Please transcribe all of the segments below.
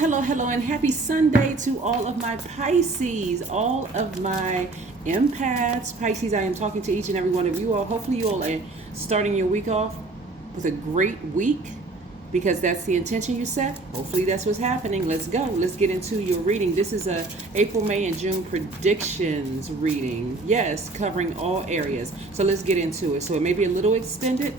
Hello, and happy Sunday to all of my Pisces, all of my empaths. Pisces, I am talking to each and every one of you all. Hopefully you all are starting your week off with a great week because that's the intention you set. Hopefully that's what's happening. Let's go. Let's get into your reading. This is a April, May, and June predictions reading. Yes, covering all areas. So let's get into it. So it may be a little extended,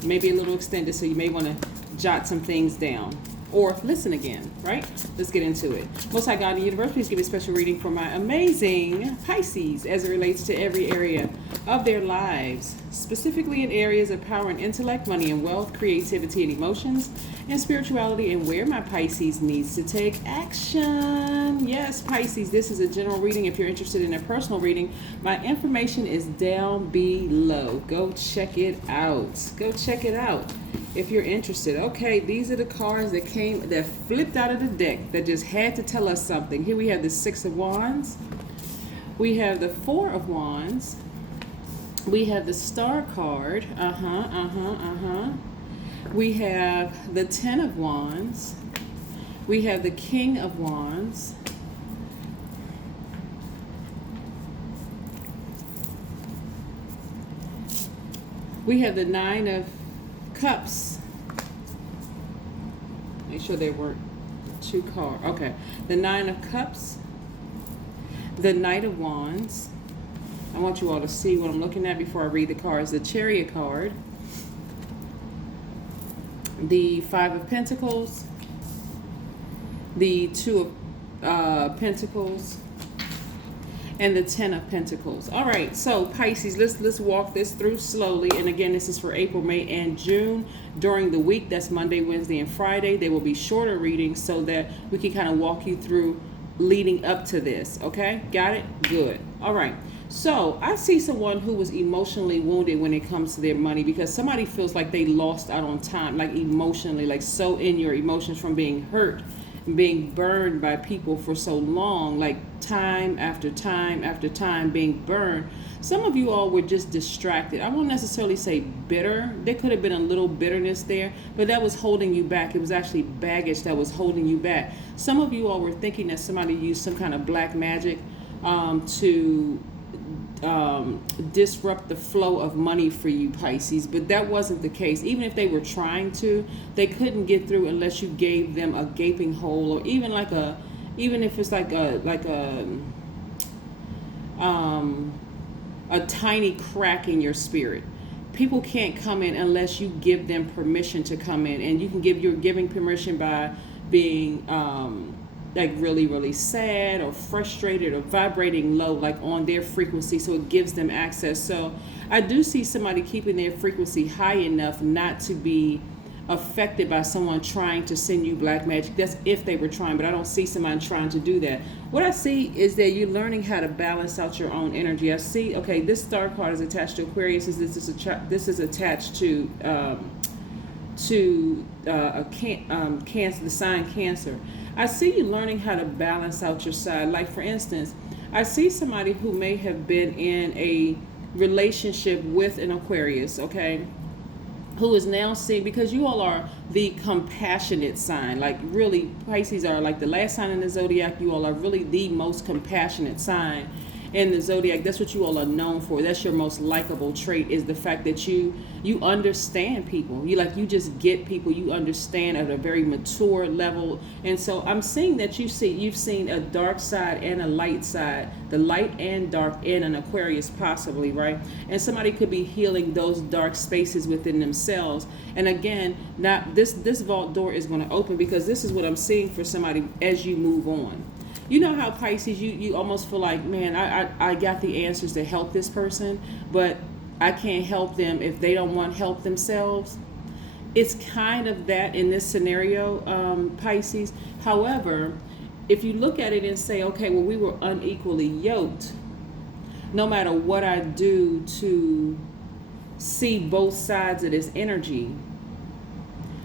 so you may want to jot some things down. Or listen again, right? Let's get into it. Most High God in the universe, please give a special reading for my amazing Pisces as it relates to every area of their lives, specifically in areas of power and intellect, money and wealth, creativity and emotions, and spirituality, and where my Pisces needs to take action. Yes, Pisces, this is a general reading. If you're interested in a personal reading, my information is down below. Go check it out. If you're interested. Okay, these are the cards that flipped out of the deck that just had to tell us something. Here we have the Six of Wands. We have the Four of Wands. We have the Star card. We have the Ten of Wands. We have the King of Wands. We have the Nine of Cups. Make sure there weren't two cards. Okay. The Nine of Cups. The Knight of Wands. I want you all to see what I'm looking at before I read the cards. The Chariot card. The Five of Pentacles. The Two of Pentacles. And the Ten of Pentacles. All right, so Pisces, let's walk this through slowly. And again, this is for April, May, and June. During the week, that's Monday, Wednesday, and Friday. They will be shorter readings so that we can kind of walk you through leading up to this. Okay, got it? Good. All right. So I see someone who was emotionally wounded when it comes to their money because somebody feels like they lost out on time, like emotionally, like so in your emotions from being hurt, being burned by people for so long, like time after time after time being burned. Some of you all were just distracted. I won't necessarily say bitter. There could have been a little bitterness there, but that was holding you back. It was actually baggage that was holding you back. Some of you all were thinking that somebody used some kind of black magic to disrupt the flow of money for you, Pisces, but that wasn't the case. Even if they were trying to, they couldn't get through unless you gave them a gaping hole, or even if it's like a tiny crack in your spirit. People can't come in unless you give them permission to come in, and you're giving permission by being like really, really sad or frustrated or vibrating low, like on their frequency, so it gives them access. So I do see somebody keeping their frequency high enough not to be affected by someone trying to send you black magic. That's if they were trying, but I don't see someone trying to do that. What I see is that you're learning how to balance out your own energy. I see, okay, this Star card is attached to Aquarius. This is attached to Cancer, the sign Cancer. I see you learning how to balance out your side. Like, for instance, I see somebody who may have been in a relationship with an Aquarius, okay, who is now seeing, because you all are the compassionate sign. Like, really, Pisces are like the last sign in the Zodiac. You all are really the most compassionate sign in the Zodiac. That's what you all are known for. That's your most likable trait, is the fact that you understand people. You just get people. You understand at a very mature level. And so I'm seeing that you've seen a dark side and a light side, the light and dark in an Aquarius possibly, right? And somebody could be healing those dark spaces within themselves. And again, now this vault door is going to open, because this is what I'm seeing for somebody as you move on. You know how Pisces, you almost feel like, man, I got the answers to help this person, but I can't help them if they don't want help themselves. It's kind of that in this scenario, Pisces. However, if you look at it and say, okay, well, we were unequally yoked, no matter what I do to see both sides of this energy.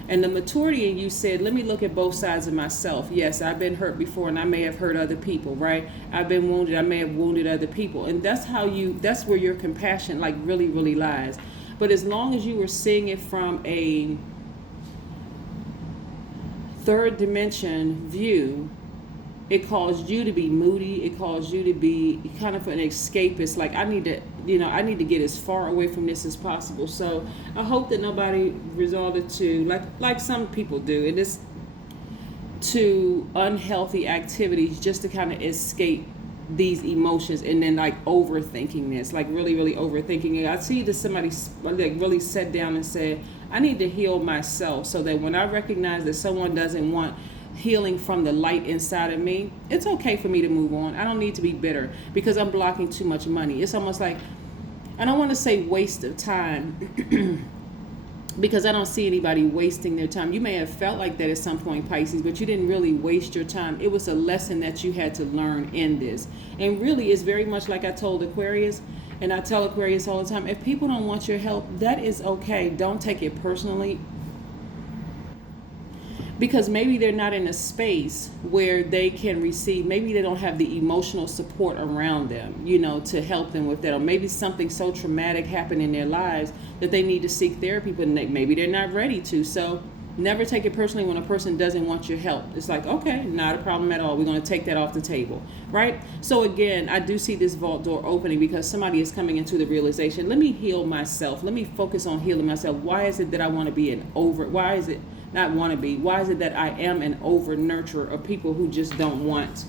And the maturity in you said, let me look at both sides of myself. Yes, I've been hurt before, and I may have hurt other people, right? I've been wounded, I may have wounded other people. And that's where your compassion like really, really lies. But as long as you were seeing it from a third dimension view, it calls you to be moody. It calls you to be kind of an escapist. Like, I need to get as far away from this as possible. So I hope that nobody resorted to, like some people do, and it's to unhealthy activities just to kind of escape these emotions, and then like overthinking this, like really, really overthinking it. I see that somebody like really sat down and said, I need to heal myself, so that when I recognize that someone doesn't want healing from the light inside of me, it's okay for me to move on. I don't need to be bitter because I'm blocking too much money. It's almost like, I don't want to say waste of time because I don't see anybody wasting their time. You may have felt like that at some point, Pisces, but you didn't really waste your time. It was a lesson that you had to learn in this. And really, it's very much like I told Aquarius, and I tell Aquarius all the time, if people don't want your help, that is okay. Don't take it personally, because maybe they're not in a space where they can receive, maybe they don't have the emotional support around them, to help them with that. Or maybe something so traumatic happened in their lives that they need to seek therapy, but maybe they're not ready to. So never take it personally when a person doesn't want your help. It's like, okay, not a problem at all. We're going to take that off the table, right? So again, I do see this vault door opening because somebody is coming into the realization, let me heal myself. Let me focus on healing myself. Why is it that I want to be why is it that I am an over nurturer of people who just don't want,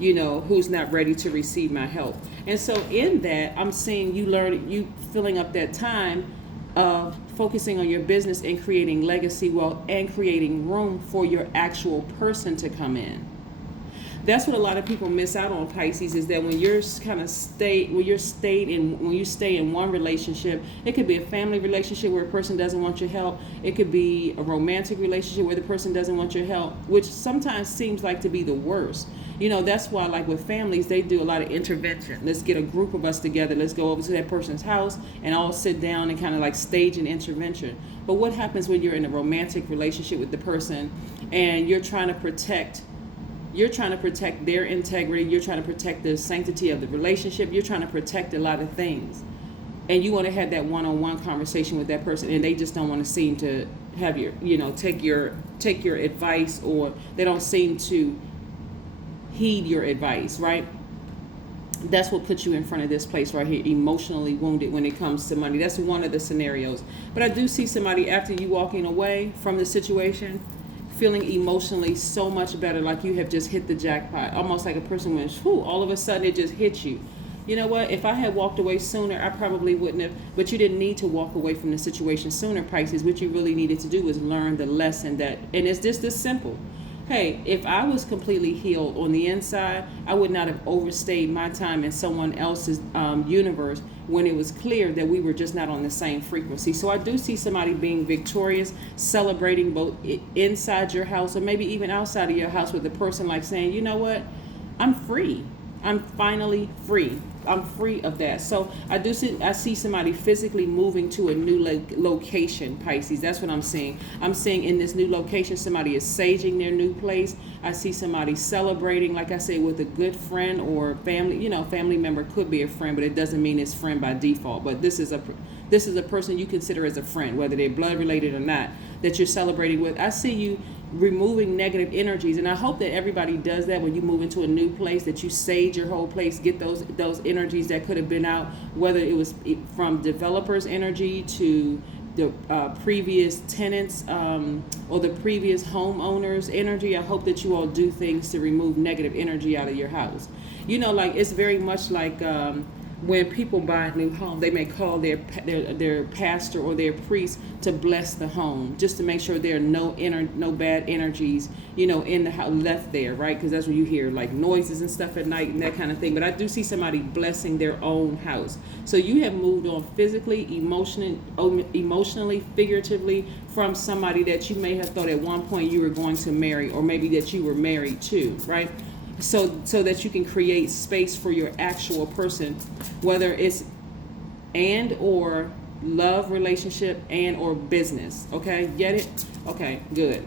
who's not ready to receive my help? And so in that, I'm seeing you filling up that time of focusing on your business and creating legacy wealth and creating room for your actual person to come in. That's what a lot of people miss out on, Pisces, is that when you stay in one relationship, it could be a family relationship where a person doesn't want your help. It could be a romantic relationship where the person doesn't want your help, which sometimes seems like to be the worst. That's why, like with families, they do a lot of intervention. Let's get a group of us together. Let's go over to that person's house and all sit down and kind of like stage an intervention. But what happens when you're in a romantic relationship with the person and you're trying to protect their integrity, you're trying to protect the sanctity of the relationship, you're trying to protect a lot of things, and you want to have that one-on-one conversation with that person, and they just don't want to seem to have take your advice, or they don't seem to heed your advice, right? That's what puts you in front of this place right here, emotionally wounded when it comes to money. That's one of the scenarios. But I do see somebody, after you walking away from the situation, feeling emotionally so much better, like you have just hit the jackpot. Almost like a person went, whew, all of a sudden it just hit you. You know what? If I had walked away sooner, I probably wouldn't have. But you didn't need to walk away from the situation sooner, Pisces. What you really needed to do was learn the lesson and it's just this simple. Hey, if I was completely healed on the inside, I would not have overstayed my time in someone else's universe when it was clear that we were just not on the same frequency. So I do see somebody being victorious, celebrating both inside your house or maybe even outside of your house with a person like saying, you know what, I'm free. I'm finally free. I'm free of that. So I see somebody physically moving to a new location, Pisces. That's what I'm seeing. I'm seeing in this new location, somebody is saging their new place. I see somebody celebrating, like I said, with a good friend or family. Family member could be a friend, but it doesn't mean it's friend by default. But this is a person you consider as a friend, whether they're blood related or not, that you're celebrating with. I see you removing negative energies, and I hope that everybody does that when you move into a new place, that you sage your whole place, get those energies that could have been out, whether it was from developers' energy to the previous tenants or the previous homeowners' energy. I hope that you all do things to remove negative energy out of your house. Like it's very much like when people buy a new home, they may call their pastor or their priest to bless the home, just to make sure there are no bad energies, in the house left there, right? Because that's when you hear like noises and stuff at night and that kind of thing. But I do see somebody blessing their own house. So you have moved on physically, emotionally, figuratively from somebody that you may have thought at one point you were going to marry, or maybe that you were married to, right? So that you can create space for your actual person, whether it's and or love, relationship, and or business. Okay, get it? Okay, good.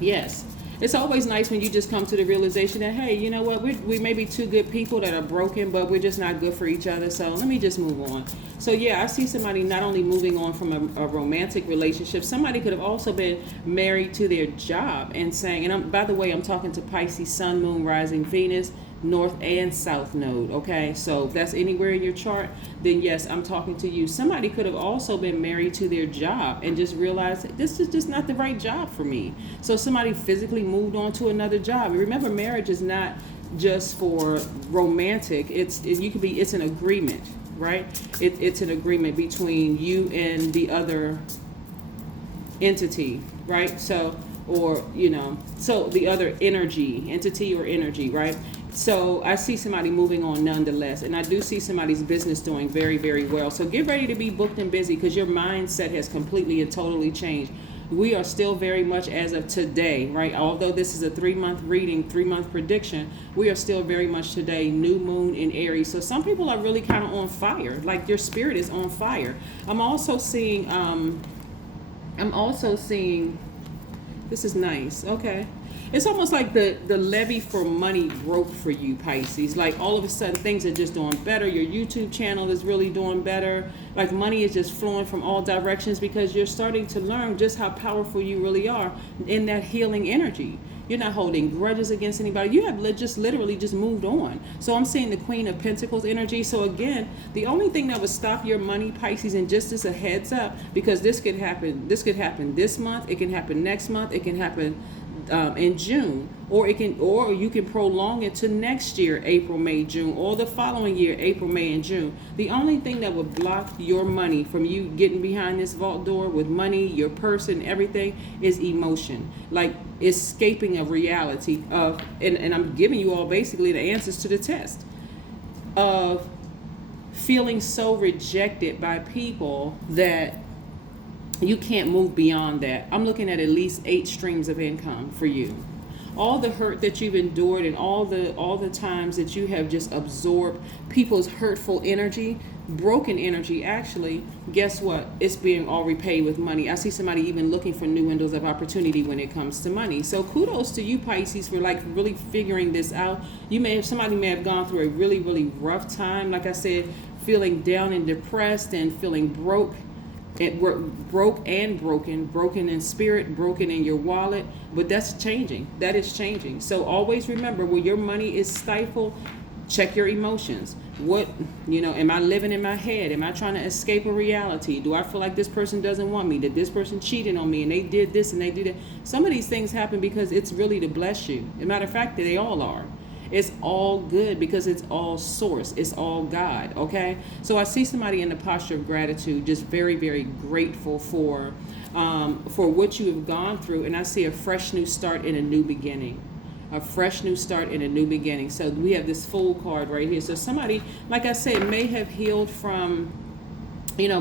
Yes. it's always nice when you just come to the realization that, hey, you know what, we may be two good people that are broken, but we're just not good for each other, so let me just move on. So yeah, I see somebody not only moving on from a romantic relationship, somebody could have also been married to their job and saying, and by the way, I'm talking to Pisces, Sun, Moon, Rising, Venus, North and South node, okay? So if that's anywhere in your chart, then yes, I'm talking to you. Somebody could have also been married to their job and just realized this is just not the right job for me. So somebody physically moved on to another job. And remember, marriage is not just for romantic. It's an agreement, right? It's an agreement between you and the other entity, right? So, or, so the other entity or energy, right? So I see somebody moving on nonetheless, and I do see somebody's business doing very, very well. So get ready to be booked and busy, because your mindset has completely and totally changed. We are still very much as of today, right? Although this is a 3-month reading, 3-month prediction, we are still very much today, new moon in Aries. So some people are really kind of on fire, like your spirit is on fire. I'm also seeing, this is nice, okay. It's almost like the levee for money broke for you, Pisces. Like all of a sudden things are just doing better. Your YouTube channel is really doing better. Like money is just flowing from all directions, because you're starting to learn just how powerful you really are in that healing energy. You're not holding grudges against anybody. You have just literally just moved on. So I'm seeing the Queen of Pentacles energy. So again, the only thing that would stop your money, Pisces, and just as a heads up, because this could happen this month, it can happen next month, it can happen in June, or you can prolong it to next year, April, May, June, or the following year, April, May, and June. The only thing that would block your money from you getting behind this vault door with money, your purse, and everything is emotion, like escaping a reality of, and I'm giving you all basically the answers to the test of feeling so rejected by people that you can't move beyond that. I'm looking at least 8 streams of income for you. All the hurt that you've endured and all the times that you have just absorbed people's hurtful energy, broken energy, actually, guess what? It's being all repaid with money. I see somebody even looking for new windows of opportunity when it comes to money. So kudos to you, Pisces, for like really figuring this out. Somebody may have gone through a really, really rough time. Like I said, feeling down and depressed and feeling broke broken in spirit, broken in your wallet, but that's changing. That is changing. So always remember, when your money is stifled, check your emotions. What, am I living in my head? Am I trying to escape a reality? Do I feel like this person doesn't want me? Did this person cheated on me and they did this and they did that? Some of these things happen because it's really to bless you. As a matter of fact, they all are. It's all good because it's all source. It's all God, okay? So I see somebody in the posture of gratitude, just very, very grateful for what you have gone through. And I see a fresh new start and a new beginning. A fresh new start and a new beginning. So we have this Fool card right here. So somebody, like I said, may have healed from, a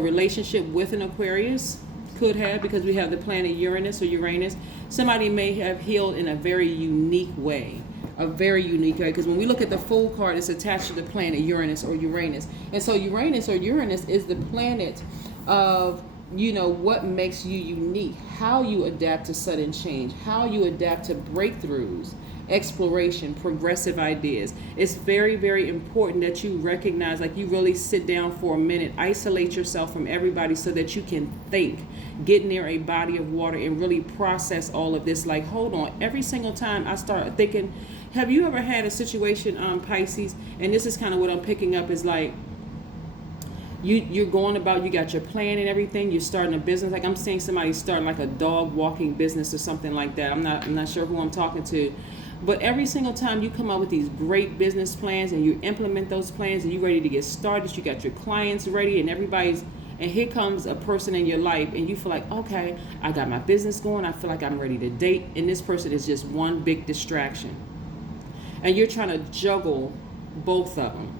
relationship with an Aquarius. Could have, because we have the planet Uranus or Uranus. Somebody may have healed in a very unique way, because when we look at the Fool card, it's attached to the planet Uranus or Uranus. And so Uranus or Uranus is the planet of, what makes you unique, how you adapt to sudden change, how you adapt to breakthroughs, exploration, progressive ideas. It's very, very important that you recognize, like you really sit down for a minute, isolate yourself from everybody so that you can think, get near a body of water and really process all of this. Like, hold on, every single time I start thinking, have you ever had a situation, Pisces, and this is kind of what I'm picking up, is like, you're going about, you got your plan and everything, you're starting a business. Like I'm seeing somebody starting like a dog walking business or something like that. I'm not sure who I'm talking to. But every single time you come up with these great business plans and you implement those plans and you're ready to get started, you got your clients ready and and here comes a person in your life and you feel like, okay, I got my business going, I feel like I'm ready to date, and this person is just one big distraction. And you're trying to juggle both of them.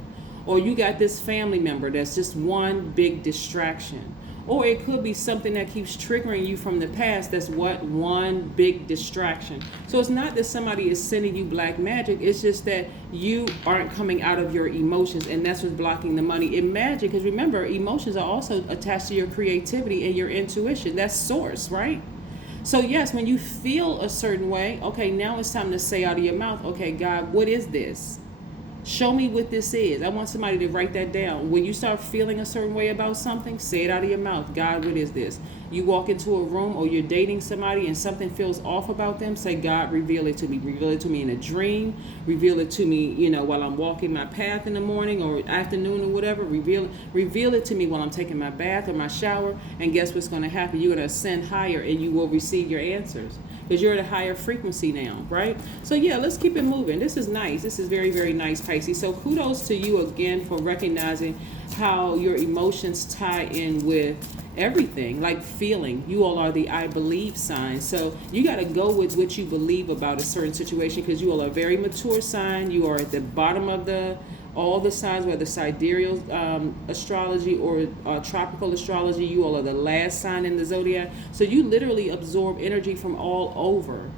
Or you got this family member that's just one big distraction. Or it could be something that keeps triggering you from the past that's one big distraction. So it's not that somebody is sending you black magic, it's just that you aren't coming out of your emotions, and that's what's blocking the money. In magic, because remember, emotions are also attached to your creativity and your intuition. That's source, right? So yes, when you feel a certain way, okay, now it's time to say out of your mouth, okay, God, what is this? Show me what this is. I want somebody to write that down. When you start feeling a certain way about something, say it out of your mouth. God, what is this? You walk into a room or you're dating somebody and something feels off about them, say, God, reveal it to me. Reveal it to me in a dream. Reveal it to me, while I'm walking my path in the morning or afternoon or whatever. Reveal it to me while I'm taking my bath or my shower. And guess what's going to happen? You're going to ascend higher and you will receive your answers. Because you're at a higher frequency now, right? So yeah, let's keep it moving. This is nice. This is very, very nice, Pisces. So kudos to you again for recognizing how your emotions tie in with everything, like feeling. You all are the I believe sign. So you got to go with what you believe about a certain situation, because you all are a very mature sign. You are at the bottom of all the signs, whether sidereal astrology or tropical astrology. You all are the last sign in the zodiac. So you literally absorb energy from all over,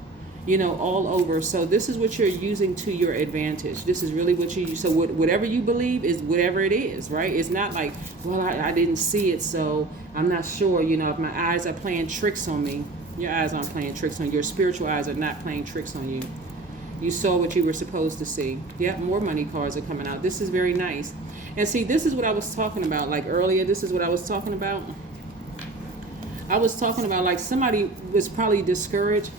all over. So this is what you're using to your advantage. This is really what you use. So whatever you believe is whatever it is, right? It's not like, well, I didn't see it, so I'm not sure, if my eyes are playing tricks on me. Your eyes aren't playing tricks on you. Your spiritual eyes are not playing tricks on you. You saw what you were supposed to see. Yep, more money cards are coming out. This is very nice. And see, this is what I was talking about. Like earlier, this is what I was talking about. I was talking about like somebody was probably discouraged,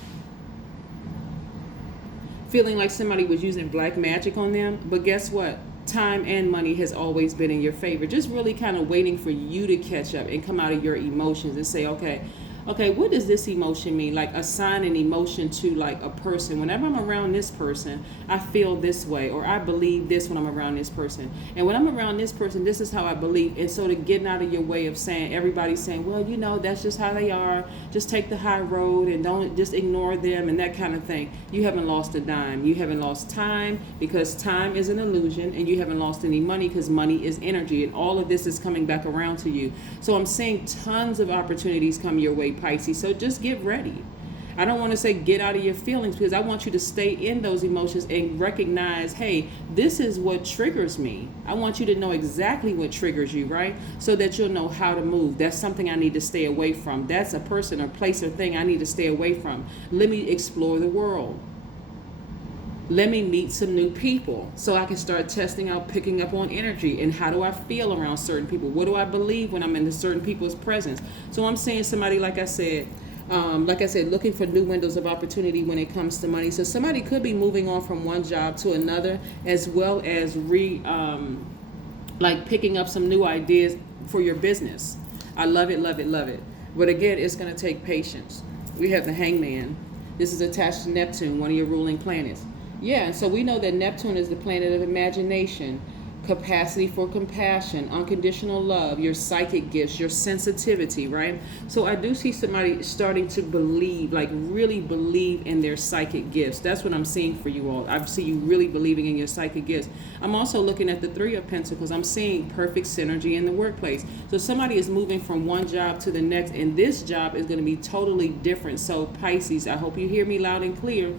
feeling like somebody was using black magic on them. But guess what? Time and money has always been in your favor. Just really kind of waiting for you to catch up and come out of your emotions and say, okay, what does this emotion mean? Like assign an emotion to like a person. Whenever I'm around this person, I feel this way, or I believe this when I'm around this person. And when I'm around this person, this is how I believe. And so to get out of your way of saying, everybody's saying, well, that's just how they are. Just take the high road and don't just ignore them and that kind of thing. You haven't lost a dime. You haven't lost time, because time is an illusion, and you haven't lost any money because money is energy, and all of this is coming back around to you. So I'm seeing tons of opportunities come your way, Pisces. So just get ready. I don't want to say get out of your feelings, because I want you to stay in those emotions and recognize, hey, this is what triggers me. I want you to know exactly what triggers you, right? So that you'll know how to move. That's something I need to stay away from. That's a person or place or thing I need to stay away from. Let me explore the world. Let me meet some new people so I can start testing out, picking up on energy, and how do I feel around certain people? What do I believe when I'm in certain people's presence? So I'm saying somebody, like I said, looking for new windows of opportunity when it comes to money. So somebody could be moving on from one job to another, as well as picking up some new ideas for your business. I love it, love it, love it. But again, it's going to take patience. We have the Hangman. This is attached to Neptune, one of your ruling planets. Yeah, and so we know that Neptune is the planet of imagination, capacity for compassion, unconditional love, your psychic gifts, your sensitivity, right? So I do see somebody starting to believe, like really believe in their psychic gifts. That's what I'm seeing for you all. I see you really believing in your psychic gifts. I'm also looking at the Three of Pentacles. I'm seeing perfect synergy in the workplace. So somebody is moving from one job to the next, and this job is going to be totally different. So Pisces, I hope you hear me loud and clear.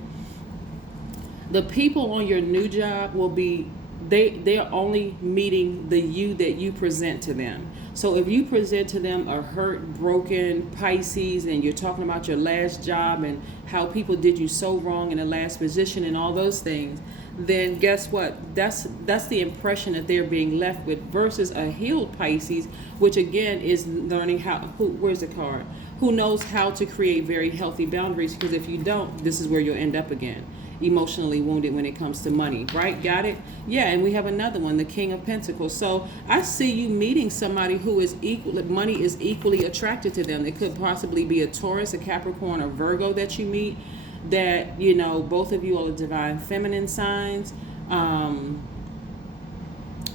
The people on your new job will be, they're only meeting the you that you present to them. So if you present to them a hurt, broken Pisces, and you're talking about your last job and how people did you so wrong in the last position and all those things, then guess what? That's the impression that they're being left with, versus a healed Pisces, which again is learning where's the card? Who knows how to create very healthy boundaries, because if you don't, this is where you'll end up again. Emotionally wounded when it comes to money, right? Got it? Yeah, and we have another one, the King of Pentacles. So I see you meeting somebody who is money is equally attracted to them. It could possibly be a Taurus, a Capricorn, or Virgo that you meet, that, both of you are divine feminine signs.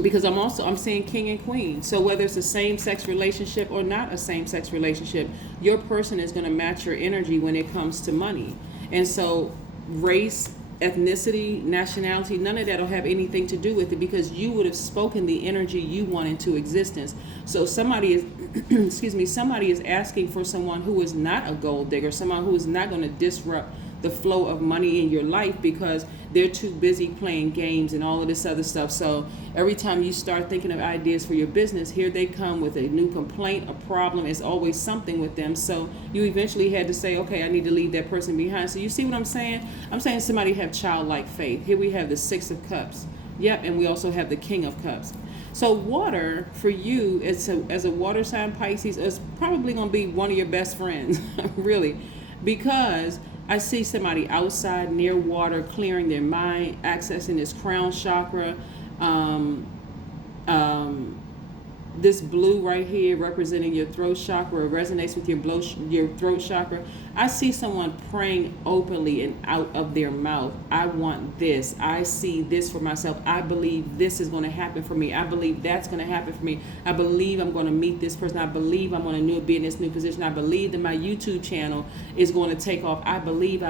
Because I'm seeing king and queen. So whether it's a same-sex relationship or not a same-sex relationship, your person is going to match your energy when it comes to money. And so race, ethnicity, nationality, none of that will have anything to do with it, because you would have spoken the energy you want into existence. So somebody is somebody is asking for someone who is not a gold digger, someone who is not going to disrupt the flow of money in your life because they're too busy playing games and all of this other stuff. So every time you start thinking of ideas for your business, here they come with a new complaint, a problem. It's always something with them. So you eventually had to say, okay, I need to leave that person behind. So you see what I'm saying? I'm saying somebody have childlike faith. Here we have the Six of Cups. Yep, and we also have the King of Cups. So water for you, as a water sign Pisces, is probably going to be one of your best friends, really, because I see somebody outside near water, clearing their mind, accessing this crown chakra. This blue right here representing your throat chakra resonates with your throat chakra. I see someone praying openly and out of their mouth. I want this. I see this for myself. I believe this is going to happen for me. I believe that's going to happen for me. I believe I'm going to meet this person. I believe I'm going to be in this new position. I believe that my YouTube channel is going to take off. I believe.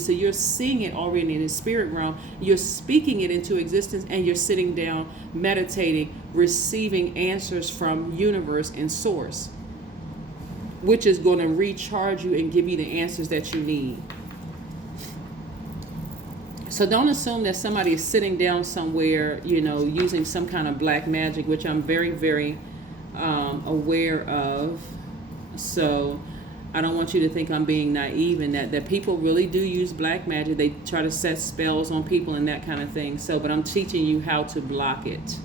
So you're seeing it already in the spirit realm. You're speaking it into existence, and you're sitting down, meditating, receiving answers from universe and source, which is going to recharge you and give you the answers that you need. So don't assume that somebody is sitting down somewhere, using some kind of black magic, which I'm very, very aware of. So I don't want you to think I'm being naive in that people really do use black magic. They try to set spells on people and that kind of thing. So, but I'm teaching you how to block it.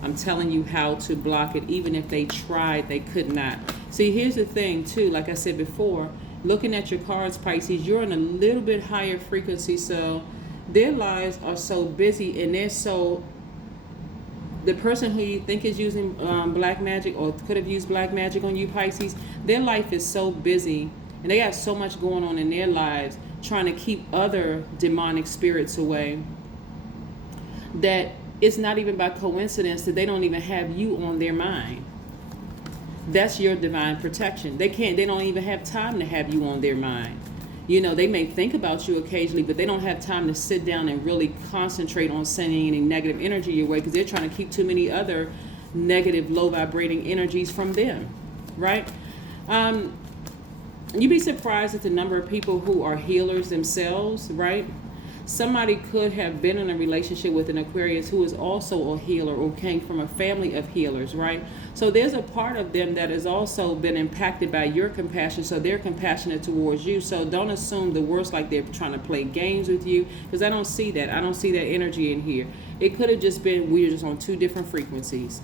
I'm telling you how to block it. Even if they tried, they could not. See, here's the thing too, like I said before, looking at your cards, Pisces, you're in a little bit higher frequency. So their lives are so busy, and the person who you think is using black magic or could have used black magic on you, Pisces, their life is so busy and they got so much going on in their lives, trying to keep other demonic spirits away, that it's not even by coincidence that they don't even have you on their mind. That's your divine protection. They don't even have time to have you on their mind. They may think about you occasionally, but they don't have time to sit down and really concentrate on sending any negative energy your way, because they're trying to keep too many other negative, low vibrating energies from them, right? You'd be surprised at the number of people who are healers themselves, right? Somebody could have been in a relationship with an Aquarius who is also a healer or came from a family of healers, right? So there's a part of them that has also been impacted by your compassion, so they're compassionate towards you. So don't assume the worst, like they're trying to play games with you, because I don't see that. I don't see that energy in here. It could have just been we're just on two different frequencies.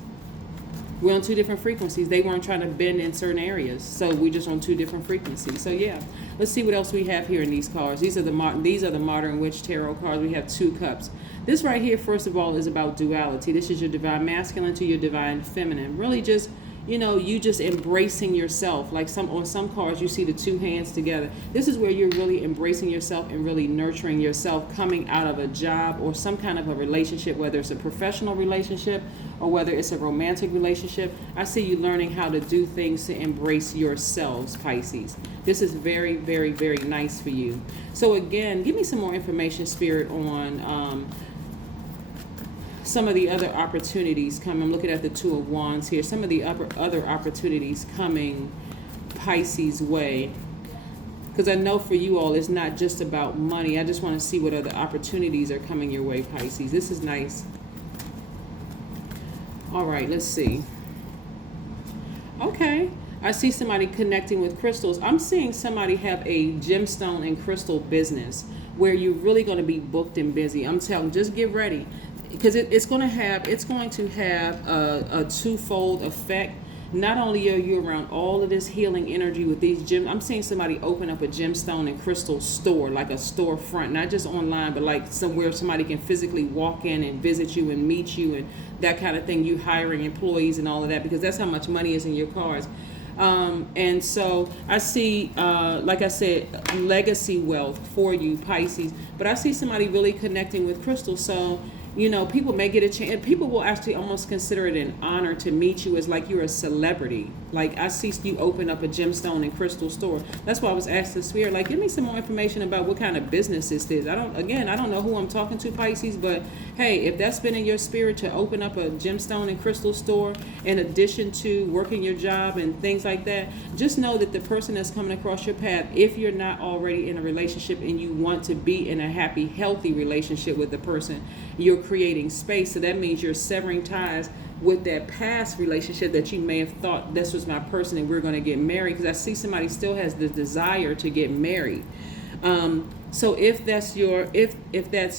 We're on two different frequencies. They weren't trying to bend in certain areas, so we're just on two different frequencies. So yeah, let's see what else we have here in these cards. These are the Modern Witch Tarot cards. We have 2 cups. This right here, first of all, is about duality. This is your divine masculine to your divine feminine. Really just, you just embracing yourself. Like on some cards, you see the 2 hands together. This is where you're really embracing yourself and really nurturing yourself, coming out of a job or some kind of a relationship, whether it's a professional relationship or whether it's a romantic relationship. I see you learning how to do things to embrace yourselves, Pisces. This is very, very, very nice for you. So again, give me some more information, Spirit, on some of the other opportunities coming. I'm looking at the 2 of Wands here. Some of the other opportunities coming Pisces way. Because I know for you all, it's not just about money. I just want to see what other opportunities are coming your way, Pisces. This is nice. All right, let's see. Okay. I see somebody connecting with crystals. I'm seeing somebody have a gemstone and crystal business where you're really going to be booked and busy. I'm telling you, just get ready, because it's going to have a twofold effect. Not only are you around all of this healing energy with these gems, I'm seeing somebody open up a gemstone and crystal store, like a storefront, not just online, but like somewhere somebody can physically walk in and visit you and meet you and that kind of thing. You hiring employees and all of that, because that's how much money is in your cards. And so I see, like I said, legacy wealth for you, Pisces, but I see somebody really connecting with crystals. So, people may get a chance. People will actually almost consider it an honor to meet you as like you're a celebrity. Like I see you open up a gemstone and crystal store. That's why I was asking Spirit, like, give me some more information about what kind of business this is. I don't know who I'm talking to, Pisces, but hey, if that's been in your spirit to open up a gemstone and crystal store in addition to working your job and things like that, just know that the person that's coming across your path, if you're not already in a relationship and you want to be in a happy, healthy relationship with the person, you're creating space. So that means you're severing ties with that past relationship that you may have thought this was my person and we're going to get married, because I see somebody still has the desire to get married. So if that's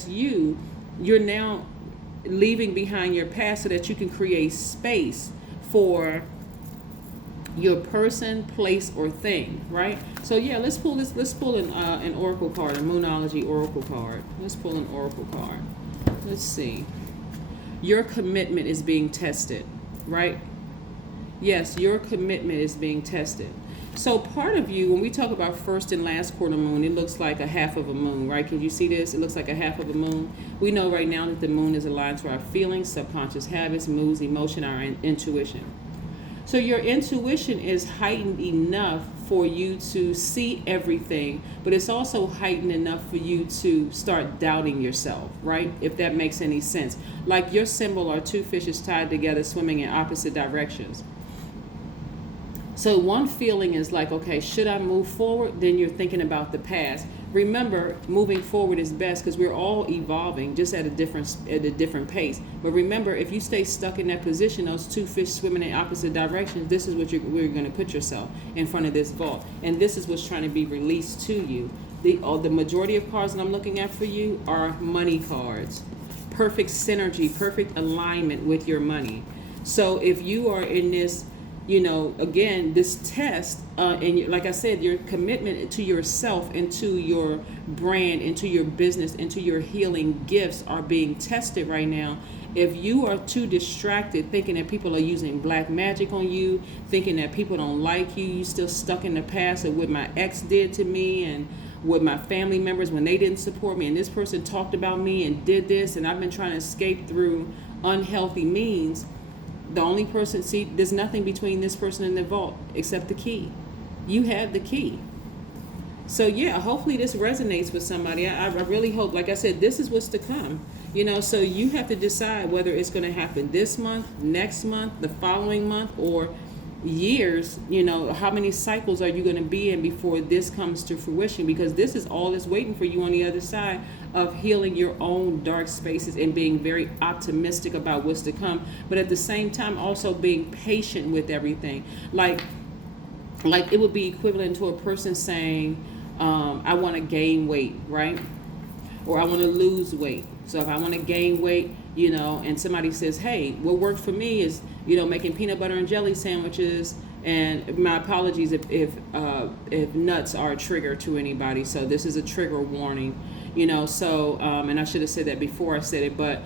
you, you're now leaving behind your past so that you can create space for your person, place, or thing, right? So yeah, let's pull an oracle card, a Moonology oracle card. Let's pull an oracle card. Let's see. Your commitment is being tested, right? Yes, your commitment is being tested. So part of you, when we talk about first and last quarter moon, it looks like a half of a moon, right? Can you see this? It looks like a half of a moon. We know right now that the moon is aligned to our feelings, subconscious habits, moods, emotion, our intuition. So your intuition is heightened enough for you to see everything, but it's also heightened enough for you to start doubting yourself, right? If that makes any sense. Like your symbol are two fishes tied together, swimming in opposite directions. So one feeling is like, okay, should I move forward? Then you're thinking about the past. Remember, moving forward is best because we're all evolving, just at a different pace. But remember, if you stay stuck in that position, those two fish swimming in opposite directions, this is what we're going to put yourself in front of this vault, and this is what's trying to be released to you. The majority of cards that I'm looking at for you are money cards. Perfect synergy, perfect alignment with your money. So if you are in this, again, this test, and like I said, your commitment to yourself and to your brand, into your business, into your healing gifts are being tested right now. If you are too distracted, thinking that people are using black magic on you, thinking that people don't like you, you still stuck in the past of what my ex did to me and what my family members when they didn't support me, and this person talked about me and did this, and I've been trying to escape through unhealthy means. The only person, there's nothing between this person and the vault except the key. You have the key. So yeah, hopefully this resonates with somebody. I really hope, like I said, this is what's to come. So you have to decide whether it's going to happen this month, next month, the following month, or years. How many cycles are you going to be in before this comes to fruition? Because this is all that's waiting for you on the other side of healing your own dark spaces and being very optimistic about what's to come, but at the same time also being patient with everything. Like it would be equivalent to a person saying, I want to gain weight, right? Or I want to lose weight. So if I want to gain weight, and somebody says, hey, what worked for me is, making peanut butter and jelly sandwiches. And my apologies if nuts are a trigger to anybody. So this is a trigger warning, so, and I should have said that before I said it, but,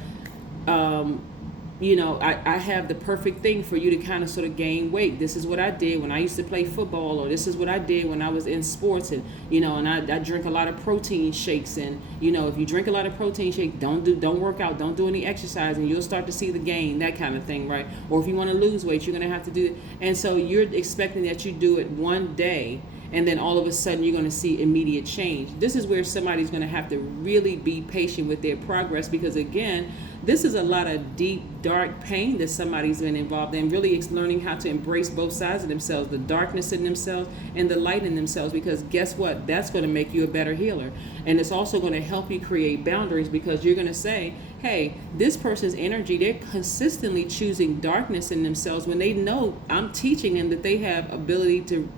I have the perfect thing for you to kind of sort of gain weight. This is what I did when I used to play football, or this is what I did when I was in sports, and and I drink a lot of protein shakes, and if you drink a lot of protein shake, don't work out, don't do any exercise, and you'll start to see the gain, that kind of thing, right? Or if you want to lose weight, you're going to have to do it, and so you're expecting that you do it one day, and then all of a sudden you're going to see immediate change. This is where somebody's going to have to really be patient with their progress, because again, this is a lot of deep, dark pain that somebody's been involved in, really learning how to embrace both sides of themselves, the darkness in themselves and the light in themselves, because guess what? That's going to make you a better healer. And it's also going to help you create boundaries, because you're going to say, hey, this person's energy, they're consistently choosing darkness in themselves when they know I'm teaching them that they have ability to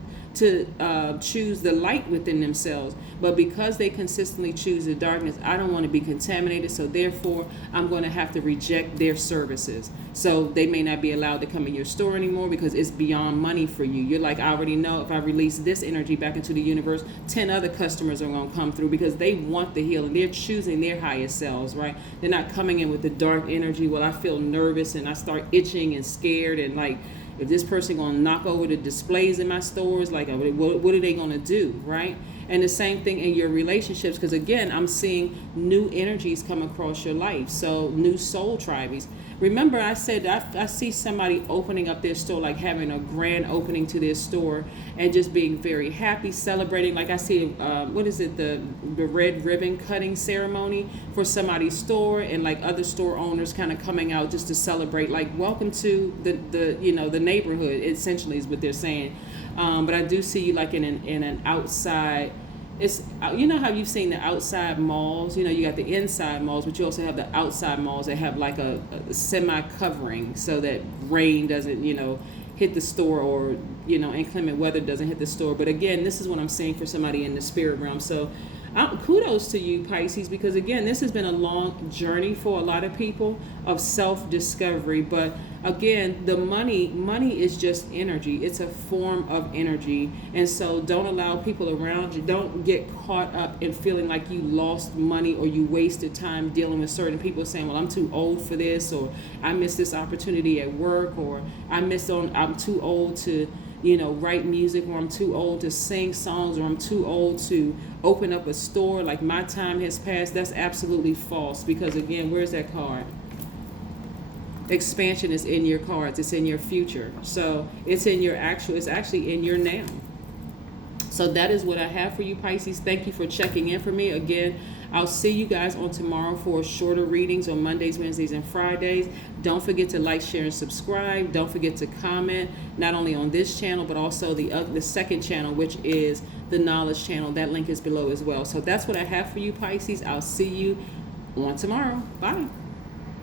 choose the light within themselves, but because they consistently choose the darkness, I don't want to be contaminated, so therefore I'm going to have to reject their services. So they may not be allowed to come in your store anymore because it's beyond money for you. You're like, I already know if I release this energy back into the universe, 10 other customers are going to come through, because they want the healing. They're choosing their highest selves, right? They're not coming in with the dark energy. Well, I feel nervous and I start itching and scared, and like, if this person going to knock over the displays in my stores, like, what are they going to do, right? And the same thing in your relationships, because again, I'm seeing new energies come across your life. So new soul tribes. Remember, I said I see somebody opening up their store, like having a grand opening to their store and just being very happy, celebrating. Like I see, what is it, the red ribbon cutting ceremony for somebody's store, and like other store owners kind of coming out just to celebrate, like welcome to the the neighborhood, essentially is what they're saying. But I do see you like in an outside. It's, you know how you've seen the outside malls, you got the inside malls, but you also have the outside malls that have like a semi covering so that rain doesn't hit the store, or inclement weather doesn't hit the store. But again, this is what I'm seeing for somebody in the spirit realm. So kudos to you, Pisces, because again, this has been a long journey for a lot of people of self-discovery. But again, the money is just energy. It's a form of energy. And so don't allow people around you, don't get caught up in feeling like you lost money or you wasted time dealing with certain people saying, well, I'm too old for this, or I missed this opportunity at work, or I'm too old to write music, or I'm too old to sing songs, or I'm too old to open up a store, like my time has passed. That's absolutely false, because again, where's that card? Expansion is in your cards. It's in your future. So it's actually in your now. So that is what I have for you, Pisces. Thank you for checking in for me. Again, I'll see you guys on tomorrow for shorter readings on Mondays, Wednesdays, and Fridays. Don't forget to like, share, and subscribe. Don't forget to comment, not only on this channel, but also the second channel, which is the Knowledge channel. That link is below as well. So that's what I have for you, Pisces. I'll see you on tomorrow. Bye.